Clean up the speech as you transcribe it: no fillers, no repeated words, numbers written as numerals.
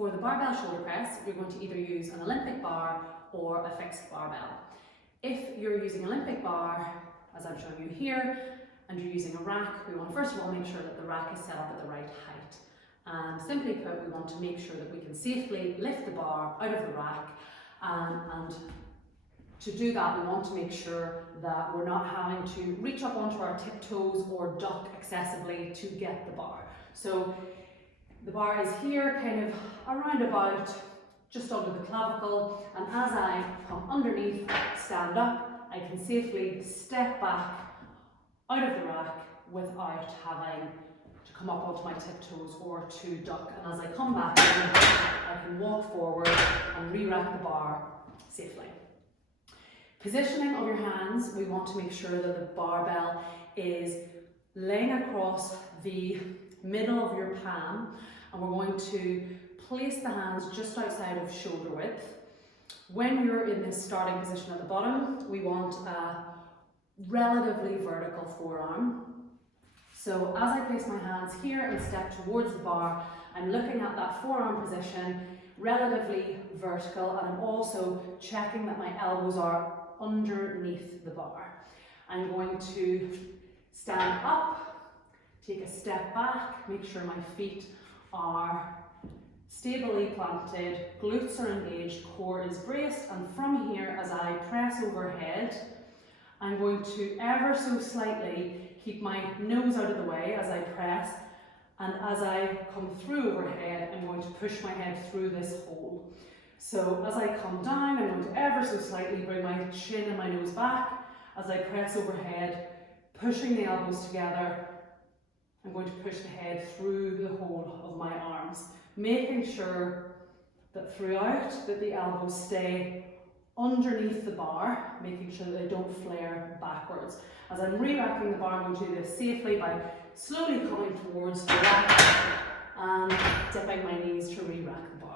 For the barbell shoulder press, you're going to either use an Olympic bar or a fixed barbell. If you're using Olympic bar, as I'm showing you here, and you're using a rack, we want to first of all make sure that the rack is set up at the right height. And simply put, we want to make sure that we can safely lift the bar out of the rack, and to do that we want to make sure that we're not having to reach up onto our tiptoes or duck excessively to get the bar. So the bar is here, kind of around about just under the clavicle, and as I come underneath, stand up, I can safely step back out of the rack without having to come up onto my tiptoes or to duck. And as I come back in, I can walk forward and re-rack the bar safely. Positioning of your hands, we want to make sure that the barbell is laying across the middle of your palm, and we're going to place the hands just outside of shoulder width. When you're in this starting position at the bottom, we want a relatively vertical forearm. So as I place my hands here and step towards the bar, I'm looking at that forearm position, relatively vertical, and I'm also checking that my elbows are underneath the bar. I'm going to stand up, take a step back, make sure my feet are stably planted, glutes are engaged, core is braced, and from here, as I press overhead, I'm going to ever so slightly keep my nose out of the way as I press, and as I come through overhead, I'm going to push my head through this hole. So as I come down, I'm going to ever so slightly bring my chin and my nose back. As I press overhead, pushing the elbows together, I'm going to push the head through the hole of my arms, making sure that throughout that the elbows stay underneath the bar, making sure that they don't flare backwards. As I'm re-racking the bar, I'm going to do this safely by slowly coming towards the rack and dipping my knees to re-rack the bar.